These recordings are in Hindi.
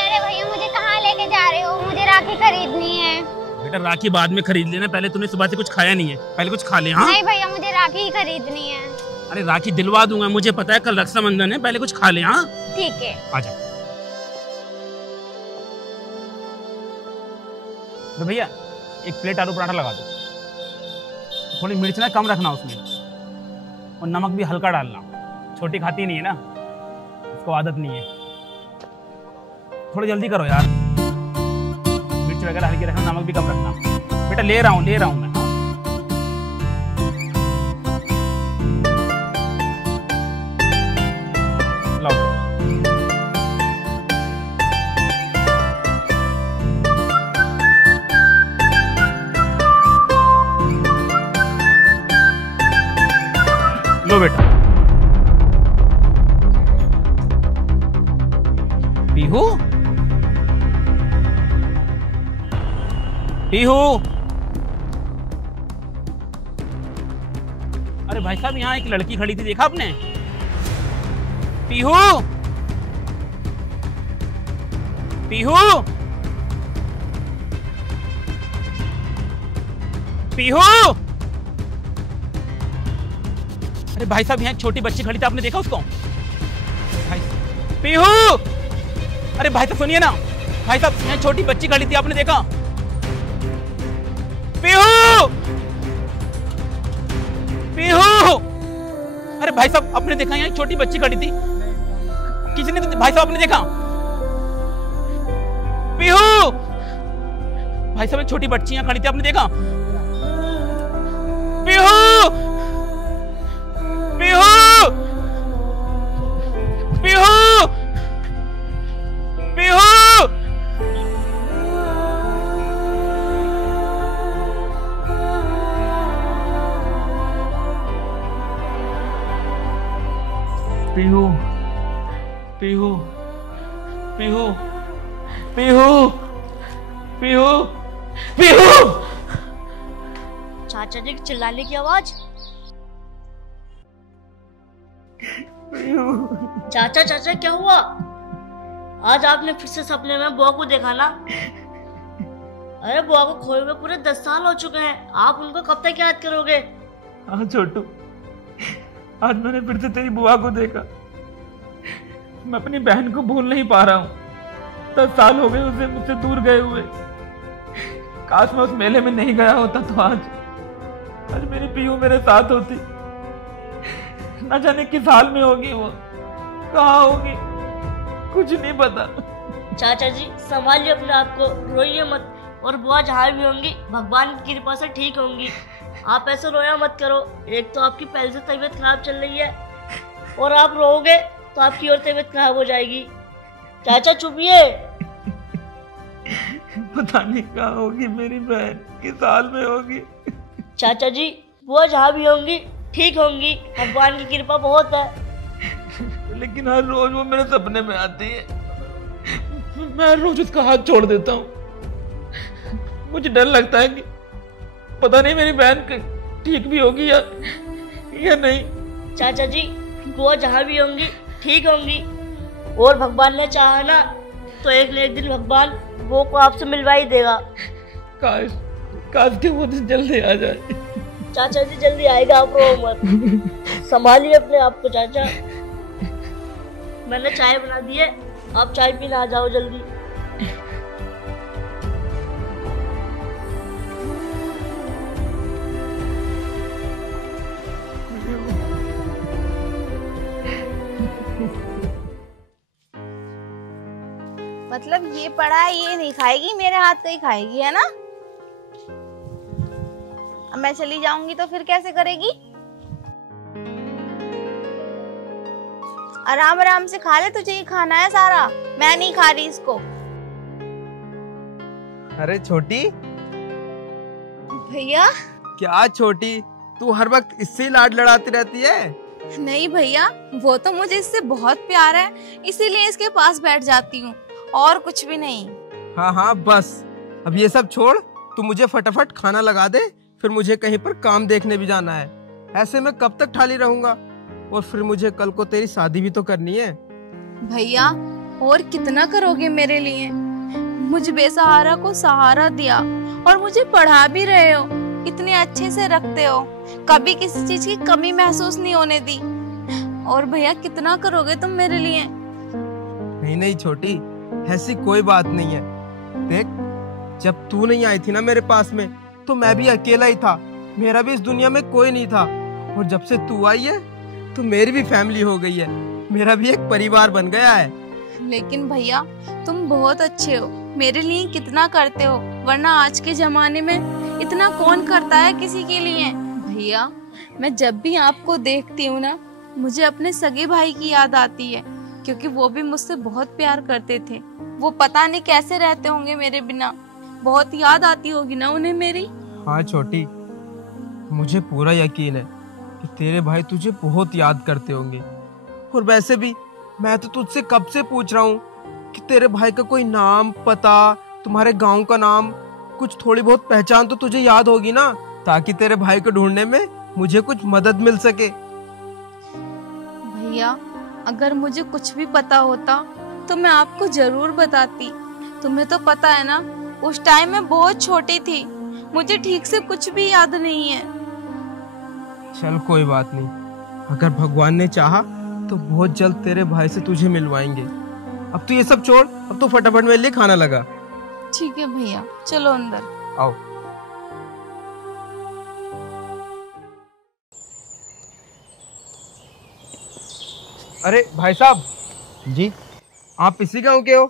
अरे भैया मुझे कहाँ लेके जा रहे हो? मुझे राखी खरीदनी है। बेटा राखी बाद में खरीद लेना, पहले तूने सुबह से कुछ खाया नहीं है, पहले कुछ खा ले। हाँ नहीं भैया मुझे राखी ही खरीदनी है। अरे राखी दिलवा दूंगा, मुझे पता है कल रक्षाबंधन है, पहले कुछ खा ले। हाँ ठीक है आजा। तो भैया एक प्लेट आलू पराठा लगा दो, थोड़ी मिर्च ना कम रखना उसमें, और नमक भी हल्का डालना, छोटी खाती नहीं है ना, उसको आदत नहीं है। थोड़ी जल्दी करो यार, मिर्च वगैरह हल्की रखना, नमक भी कम रखना। बेटा ले रहा हूँ मैं। लाओ। लो बेटा। पीहू पीहू, अरे भाई साहब यहाँ एक लड़की खड़ी थी, देखा आपने? पीहू पीहू पीहू, अरे भाई साहब यहाँ एक छोटी बच्ची खड़ी थी, आपने देखा उसको? भाई पीहू, अरे भाई साहब सुनिए ना, भाई साहब यहाँ छोटी बच्ची खड़ी थी, आपने देखा? पीहू पीहू, अरे भाई साहब आपने देखा यहाँ एक छोटी बच्ची खड़ी थी, किसी ने तो भाई साहब आपने देखा? पीहू, भाई साहब एक छोटी बच्ची यहाँ खड़ी थी, आपने देखा? पीहू पीहू पीहू पीहू, पीहू पीहू पीहू पीहू पीहू पीहू। चाचा जी चिल्लाने की आवाज। चाचा चाचा क्या हुआ? आज आपने फिर से सपने में बुआ को देखा ना? अरे बुआ को खोए हुए पूरे 10 साल हो चुके हैं, आप उनको कब तक याद करोगे? हाँ छोटू, आज मैंने फिर से तेरी बुआ को देखा। मैं अपनी बहन को भूल नहीं पा रहा हूँ, 10 साल हो गए उसे मुझसे दूर गए हुए। काश मैं उस मेले में नहीं गया होता तो आज मेरी पीहू मेरे साथ होती। न जाने किस हाल में होगी वो, कहाँ होगी, कुछ नहीं पता। चाचा जी संभालिए अपने आप को, रोइए मत, और बुआ जहाँ भी होंगी भगवान की कृपा से ठीक होंगी। आप ऐसे रोया मत करो, एक तो आपकी पहले से तबीयत खराब चल रही है, और आप रोओगे तो आपकी और तबीयत खराब हो जाएगी। चाचा चुपिए। पता नहीं कहाँ होगी मेरी बहन, किस हाल में होगी। चाचा जी बुआ जहाँ भी होंगी ठीक होंगी, भगवान की कृपा बहुत है। लेकिन हर रोज वो मेरे सपने में आती है, मैं हर रोज उसका हाथ छोड़ देता हूँ। मुझे डर लगता है कि पता नहीं मेरी बहन ठीक भी होगी या नहीं। चाचा जी बुआ जहाँ भी होंगी ठीक होंगी, और भगवान ने चाहा ना तो एक न एक दिन भगवान वो को आपसे मिलवा ही देगा। काश के वो दिन जल्दी आ जाए। चाचा जी जल्दी आएगा, आप रो मत, संभालिए अपने आप को। चाचा मैंने चाय बना दी है, आप चाय पीने आ जाओ जल्दी। मतलब ये पड़ा है, ये नहीं खाएगी, मेरे हाथ का ही खाएगी, है ना? अब मैं चली जाऊंगी तो फिर कैसे करेगी? आराम आराम से खा ले, तुझे ही खाना है सारा, मैं नहीं खा रही इसको। अरे छोटी। भैया। क्या छोटी, तू हर वक्त इससे ही लाड लड़ाती रहती है? नहीं भैया, वो तो मुझे इससे बहुत प्यार है, इसीलिए इसके पास बैठ जाती हूँ, और कुछ भी नहीं। हाँ हाँ बस, अब ये सब छोड़, तू मुझे फटाफट खाना लगा दे, फिर मुझे कहीं पर काम देखने भी जाना है। ऐसे में कब तक ठाली रहूंगा, और फिर मुझे कल को तेरी शादी भी तो करनी है। भैया और कितना करोगे मेरे लिए? मुझ बेसहारा को सहारा दिया और मुझे पढ़ा भी रहे हो, इतने अच्छे से रखते हो, कभी किसी चीज की कमी महसूस नहीं होने दी। और भैया कितना करोगे तुम मेरे लिए? नहीं नहीं छोटी, ऐसी कोई बात नहीं है। देख, जब तू नहीं आई थी ना मेरे पास में, तो मैं भी अकेला ही था, मेरा भी इस दुनिया में कोई नहीं था। और जब से तू आई है तो मेरी भी फैमिली हो गई है, मेरा भी एक परिवार बन गया है। लेकिन भैया तुम बहुत अच्छे हो, मेरे लिए कितना करते हो, वरना आज के जमाने में इतना कौन करता है किसी के लिए। भैया मैं जब भी आपको देखती हूँ ना, मुझे अपने सगे भाई की याद आती है, क्योंकि वो भी मुझसे बहुत प्यार करते थे। वो पता नहीं कैसे रहते होंगे मेरे बिना, बहुत याद आती होगी ना उन्हें मेरी। हाँ छोटी, मुझे पूरा यकीन है कि तेरे भाई तुझे बहुत याद करते होंगे। और वैसे भी मैं तो तुझसे कब से पूछ रहा हूँ कि तेरे भाई का कोई नाम, पता, तुम्हारे गांव का नाम, कुछ थोड़ी बहुत पहचान तो तुझे याद होगी ना, ताकि तेरे भाई को ढूंढने में मुझे कुछ मदद मिल सके। भैया अगर मुझे कुछ भी पता होता तो मैं आपको जरूर बताती। तुम्हें तो पता है ना, उस टाइम मैं बहुत छोटी थी, मुझे ठीक से कुछ भी याद नहीं है। चल कोई बात नहीं, अगर भगवान ने चाहा तो बहुत जल्द तेरे भाई से तुझे मिलवाएंगे। अब तू ये सब छोड़, अब तो फटाफट मेरे लिए खाना लगा। ठीक है भैया, चलो अंदर आओ। अरे भाई साहब जी, आप इसी गांव के हो?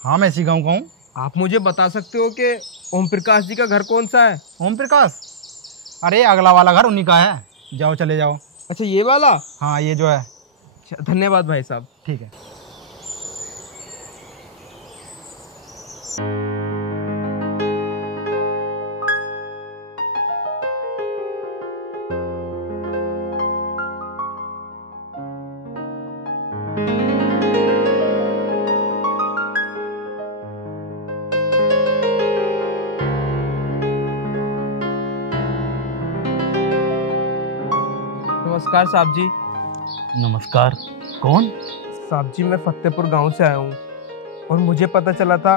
हाँ मैं इसी गाँव का हूँ। आप मुझे बता सकते हो कि ओम प्रकाश जी का घर कौन सा है? ओम प्रकाश? अरे अगला वाला घर उन्हीं का है, जाओ चले जाओ। अच्छा ये वाला? हाँ ये जो है। धन्यवाद भाई साहब। ठीक है। नमस्कार साहब जी। नमस्कार, कौन? साहब जी मैं फतेहपुर गांव से आया हूँ और मुझे पता चला था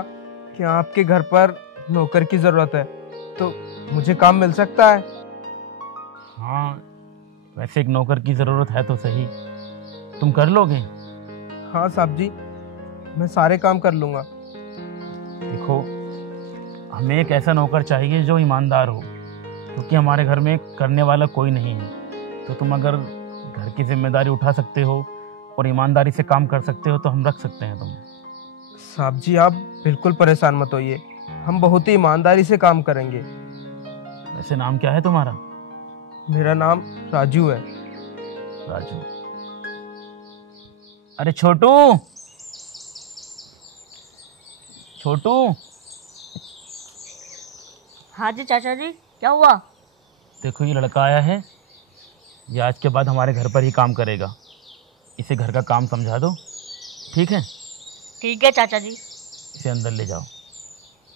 कि आपके घर पर नौकर की ज़रूरत है, तो मुझे काम मिल सकता है? हाँ, वैसे एक नौकर की ज़रूरत है तो सही, तुम कर लोगे? हाँ साहब जी, मैं सारे काम कर लूँगा। देखो, हमें एक ऐसा नौकर चाहिए जो ईमानदार हो, क्योंकि हमारे घर में करने वाला कोई नहीं है। तो तुम अगर घर की जिम्मेदारी उठा सकते हो और ईमानदारी से काम कर सकते हो तो हम रख सकते हैं तुम्हें। साहब जी आप बिल्कुल परेशान मत होइए, हम बहुत ही ईमानदारी से काम करेंगे। वैसे नाम क्या है तुम्हारा? मेरा नाम राजू है। राजू? अरे छोटू, छोटू। हाँ जी चाचा जी, क्या हुआ? देखो ये लड़का आया है, ये आज के बाद हमारे घर पर ही काम करेगा, इसे घर का काम समझा दो, ठीक है? ठीक है चाचा जी। इसे अंदर ले जाओ।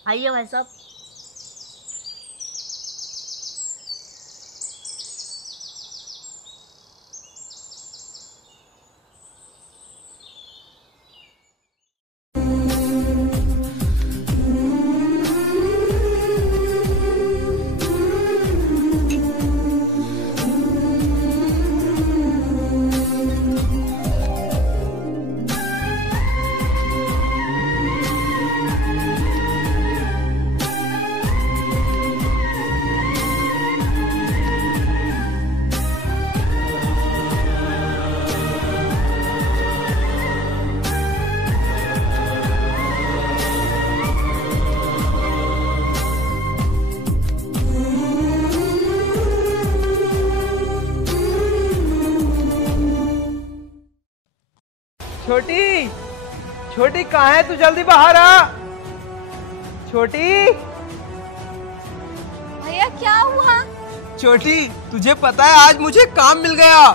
आइए भाई साहब। छोटी, छोटी कहाँ है तू? जल्दी बाहर आ। छोटी, भैया क्या हुआ? छोटी तुझे पता है आज मुझे काम मिल गया।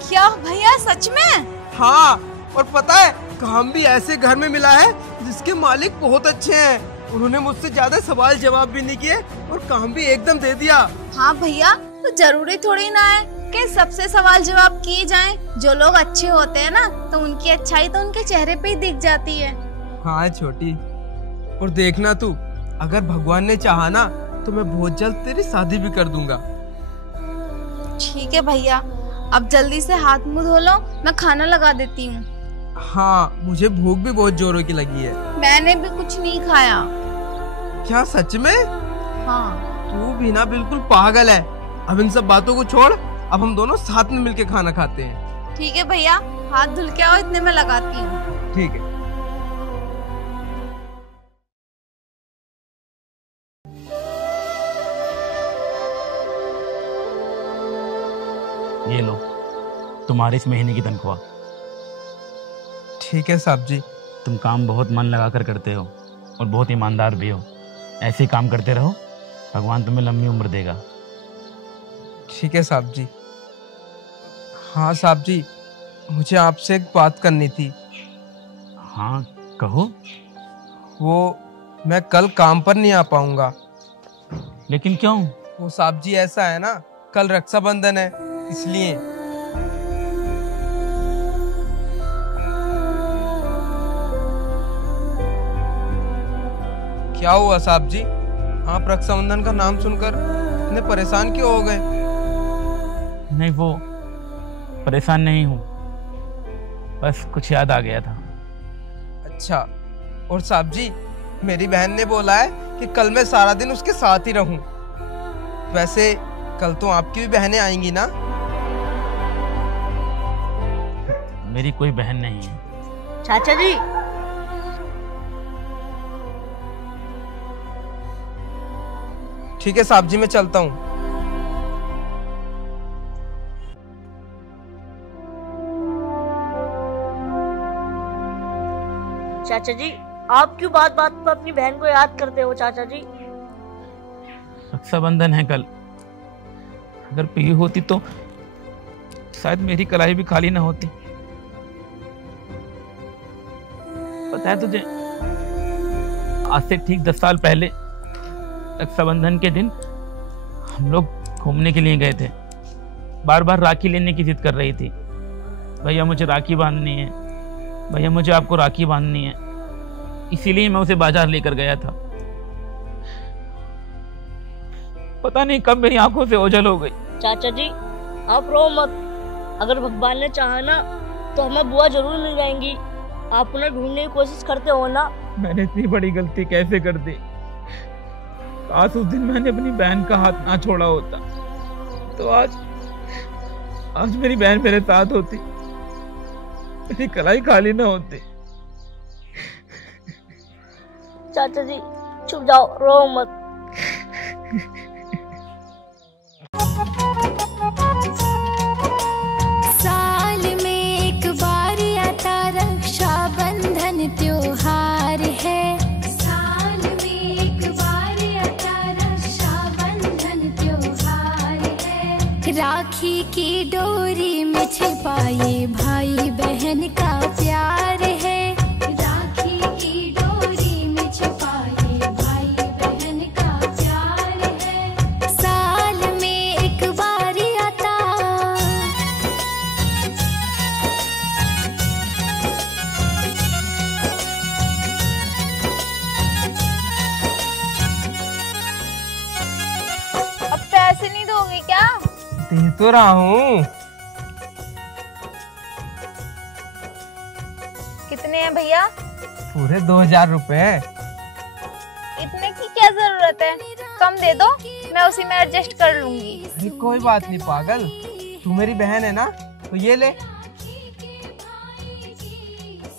क्या भैया सच में? हाँ, और पता है काम भी ऐसे घर में मिला है जिसके मालिक बहुत अच्छे हैं। उन्होंने मुझसे ज्यादा सवाल जवाब भी नहीं किए और काम भी एकदम दे दिया। हाँ भैया, तो जरूरी थोड़ी ना है के सबसे सवाल जवाब किए जाएं, जो लोग अच्छे होते हैं ना तो उनकी अच्छाई तो उनके चेहरे पे ही दिख जाती है। हाँ छोटी, और देखना तू, अगर भगवान ने चाहा ना तो मैं बहुत जल्द तेरी शादी भी कर दूंगा। ठीक है भैया, अब जल्दी से हाथ मुंह धो लो, मैं खाना लगा देती हूँ। हाँ, मुझे भूख भी बहुत जोरों की लगी है। मैंने भी कुछ नहीं खाया। क्या सच में? हाँ। तू भी ना बिल्कुल पागल है। अब इन सब बातों को छोड़, अब हम दोनों साथ में मिलके खाना खाते हैं। ठीक है भैया, हाथ धुल के आओ, इतने में लगाती हूँ। ठीक है। ये लो तुम्हारी इस महीने की तनख्वाह। ठीक है साहब जी। तुम काम बहुत मन लगा कर करते हो और बहुत ईमानदार भी हो। ऐसे ही काम करते रहो, भगवान तुम्हें लंबी उम्र देगा। ठीक है साहब जी। हाँ साहब जी, मुझे आपसे एक बात करनी थी। हाँ कहो। वो मैं कल काम पर नहीं आ पाऊंगा। लेकिन क्यों? वो साहब जी ऐसा है ना, कल रक्षाबंधन है इसलिए। क्या हुआ साहब जी, आप रक्षाबंधन का नाम सुनकर इतने परेशान क्यों हो गए? नहीं, वो परेशान नहीं हूँ, बस कुछ याद आ गया था। अच्छा, और साहब जी मेरी बहन ने बोला है कि कल मैं सारा दिन उसके साथ ही रहूं। वैसे कल तो आपकी भी बहनें आएंगी ना? मेरी कोई बहन नहीं है। चाचा जी, ठीक है साहब जी, मैं चलता हूँ। चाचा जी, आप क्यों बात बात पर अपनी बहन को याद करते हो चाचा जी? रक्षाबंधन है कल, अगर पी होती तो शायद मेरी कलाई भी खाली ना होती। पता है तुझे, आज से ठीक 10 साल पहले रक्षाबंधन के दिन हम लोग घूमने के लिए गए थे। बार बार राखी लेने की जिद कर रही थी, भैया मुझे राखी बांधनी है, भैया मुझे आपको राखी बांधनी है। इसीलिए मैं उसे बाजार लेकर गया था। पता नहीं कब मेरी आंखों से ओझल हो गई। चाचा जी, आप रो मत। अगर भगवान ने चाहा ना तो हमें बुआ जरूर मिल जाएंगी। आप उन्हें ढूंढने की कोशिश करते हो ना। मैंने इतनी बड़ी गलती कैसे कर दी? काश उस दिन मैंने अपनी बहन का हाथ ना छोड़ा होता तो आज मेरी बहन मेरे साथ होती, मेरी कलाई खाली ना होती। चाचा जी चुप जाओ, रो मत। साल में एक बार आता रक्षाबंधन त्योहार है। साल में एक बार आता रक्षाबंधन त्योहार है। राखी की डोरी में छिपाए भाई बहन का प्यार है। राखी की डोरी में छिपाए भाई बहन का प्यार है। साल में एक बार आता। अब पैसे नहीं दोगे क्या? दे तो रहा हूँ। कितने हैं भैया? पूरे 2000 रुपए। इतने की क्या जरूरत है, कम दे दो, मैं उसी में एडजस्ट कर लूंगी। अरे कोई बात नहीं पागल, तू मेरी बहन है ना, तो ये ले।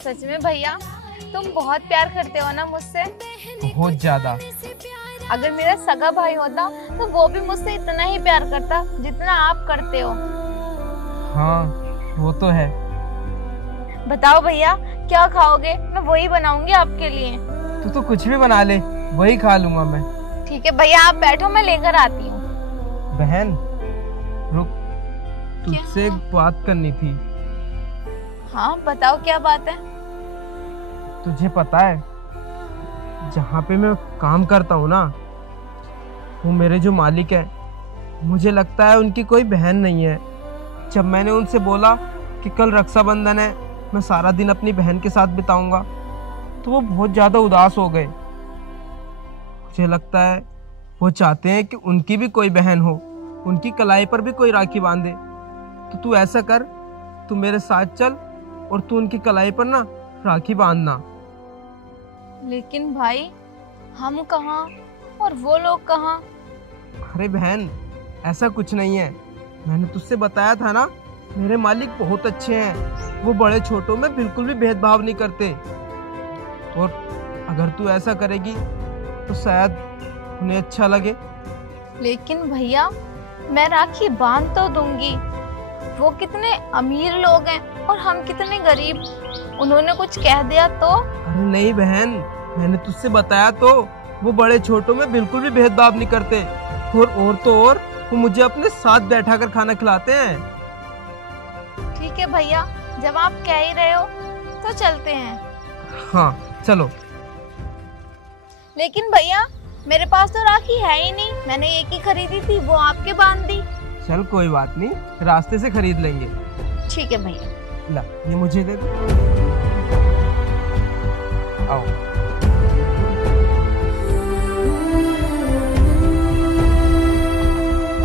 सच में भैया, तुम बहुत प्यार करते हो ना मुझसे? बहुत ज्यादा। अगर मेरा सगा भाई होता तो वो भी मुझसे इतना ही प्यार करता जितना आप करते हो। हाँ वो तो है। बताओ भैया, क्या खाओगे? मैं वही बनाऊंगी आपके लिए। तू तो कुछ भी बना ले, वही खा लूंगा मैं। ठीक है भैया, आप बैठो, मैं लेकर आती हूँ। बहन रुक, तुझसे एक बात करनी थी। हाँ बताओ, क्या बात है? तुझे पता है, जहाँ पे मैं काम करता हूँ ना, वो मेरे जो मालिक है, मुझे लगता है उनकी कोई बहन नहीं है। जब मैंने उनसे बोला कि कल रक्षाबंधन है, मैं सारा दिन अपनी बहन के साथ बिताऊंगा, तो वो बहुत ज़्यादा उदास हो गए। मुझे लगता है वो चाहते हैं कि उनकी भी कोई बहन हो, उनकी कलाई पर भी कोई राखी बांधे। तो तू ऐसा कर, तू मेरे साथ चल और तू उनकी कलाई पर ना राखी बांधना। लेकिन भाई हम कहाँ और वो लोग कहाँ? अरे बहन, ऐसा कुछ नहीं है। मैंने तुझसे बताया था ना, मेरे मालिक बहुत अच्छे हैं। वो बड़े छोटों में बिल्कुल भी भेदभाव नहीं करते। और अगर तू ऐसा करेगी तो शायद उन्हें अच्छा लगे। लेकिन भैया मैं राखी बांध तो दूंगी, वो कितने अमीर लोग हैं और हम कितने गरीब, उन्होंने कुछ कह दिया तो? अरे नहीं बहन, मैंने तुझसे बताया तो, वो बड़े छोटों में बिल्कुल भी भेदभाव नहीं करते। और तो और वो मुझे अपने साथ बैठा कर खाना खिलाते हैं। ठीक है भैया, जब आप कह ही रहे हो तो चलते हैं। हाँ चलो। लेकिन भैया मेरे पास तो राखी है ही नहीं, मैंने एक ही खरीदी थी, वो आपके बांध दी। चल कोई बात नहीं, रास्ते से खरीद लेंगे। ठीक है भैया। ला, ये मुझे दे दो। आओ।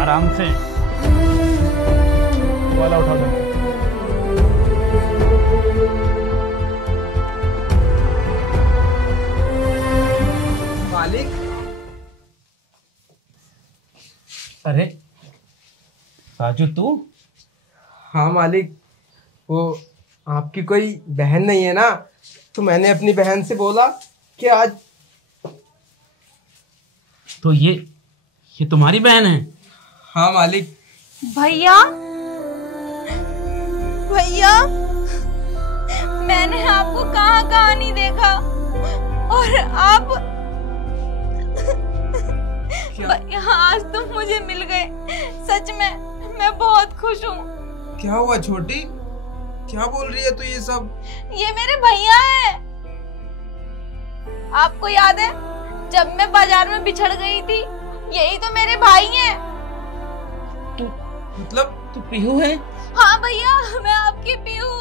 आराम से वाला उठा दो। मालिक। अरे राजू तू? हाँ मालिक, वो आपकी कोई बहन नहीं है ना, तो मैंने अपनी बहन से बोला कि आज। तो ये तुम्हारी बहन है? हाँ मालिक। भैया भैया मैंने आपको कहाँ नहीं देखा, और आप भैया आज तुम मुझे मिल गए, सच में मैं बहुत खुश हूँ। क्या हुआ छोटी, क्या बोल रही है तू ये सब? ये मेरे भैया हैं। आपको याद है जब मैं बाजार में बिछड़ गई थी, यही तो मेरे भाई हैं। मतलब तू पीहू है? हाँ भैया, मैं आपकी पीहू।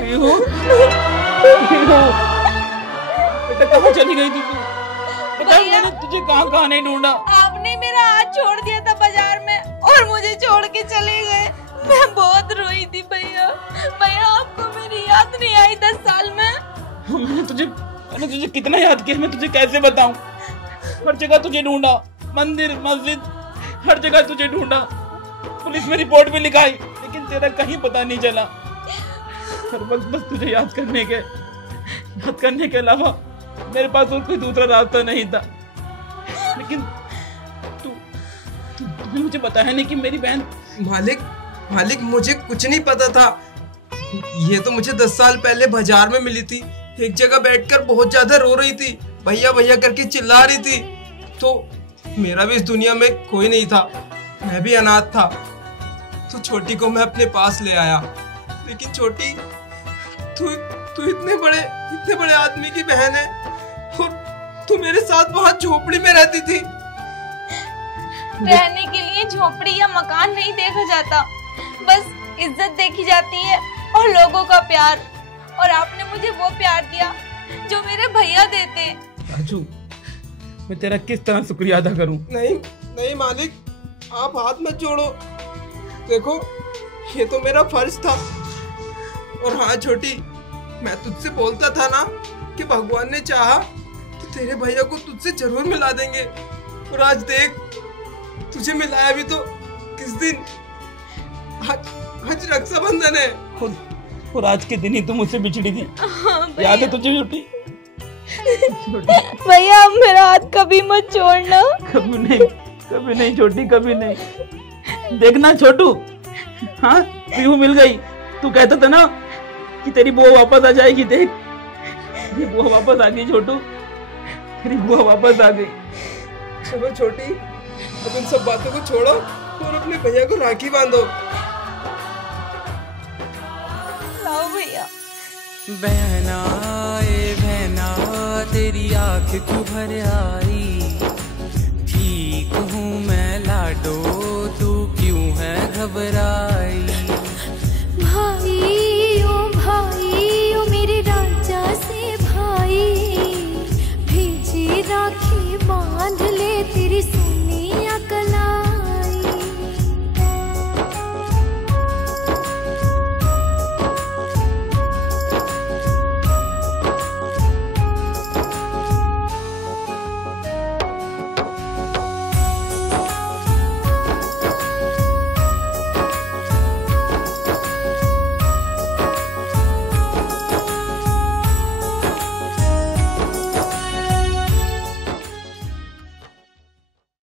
पीहू? बेटा कहाँ चली गई थी तू? बेटा मैंने तुझे कहाँ नहीं ढूंढा। आपने मेरा हाथ छोड़ दिया था बाजार में और मुझे छोड़ के चले गए। मैं बहुत रोई थी भैया। भैया आपको मेरी याद नहीं आई 10 साल में? मैंने तुझे कितना याद किया, मैं तुझे कैसे बताऊं। हर जगह तुझे ढूंढा, मंदिर मस्जिद हर जगह तुझे ढूंढा, पुलिस में रिपोर्ट भी लिखाई, लेकिन तेरा कहीं पता नहीं चला। हर वक्त बस तुझे याद करने के अलावा मेरे पास और कोई दूसरा रास्ता नहीं था। लेकिन तूने मुझे बताया नहीं कि मेरी बहन। मालिक मुझे कुछ नहीं पता था। ये तो मुझे 10 साल पहले बाजार में मिली थी, एक जगह बैठकर बहुत ज्यादा रो रही थी, भैया भैया करके चिल्ला रही थी। तो मेरा भी इस दुनिया में कोई नहीं था, मैं भी अनाथ था। तो छोटी को मैं अपने पास ले आया। लेकिन छोटी, तू इतने बड़े आदमी की बहन है और तू मेरे साथ वहां झोपड़ी में रहती थी। रहने के लिए झोपड़ी या मकान नहीं देखा जाता, बस इज्जत देखी जाती है और लोगों का प्यार। और आपने मुझे वो प्यार दिया जो मेरे भैया देते। राजू, मैं तेरा किस तरह शुक्रिया अदा करूं? नहीं मालिक, आप हाथ मत जोड़ो। देखो, ये तो मेरा फर्ज था। और हाँ छोटी, मैं तुझसे बोलता था ना कि भगवान ने चाहा तो तेरे भैया को तुझसे जरूर मिला देंगे। और आज देख, तुझे मिलाया भी तो किस दिन? आज रक्षाबंधन है। और आज के दिन ही तुम मुझसे बिछड़ी थी। याद है तुझे छोटी? भैया अब मेरा हाथ कभी मत छोड़ना। कभी नहीं छोटी, कभी नहीं। देखना छोटू, हाँ पीहू मिल गई। तू कहता था ना कि तेरी बुआ वापस आ जाएगी। देख, तेरी बुआ वापस आ गई छोटू, तेरी बुआ वापस आ गई। चलो छोटी, अब इन सब बातों को छोड़ो और अपने भैया को राखी बांधो। लाओ भैया। बहना ए बहना, तेरी आँख क्यों भर आई? ठीक हूँ मैं लाडो, तू क्यों है घबराई।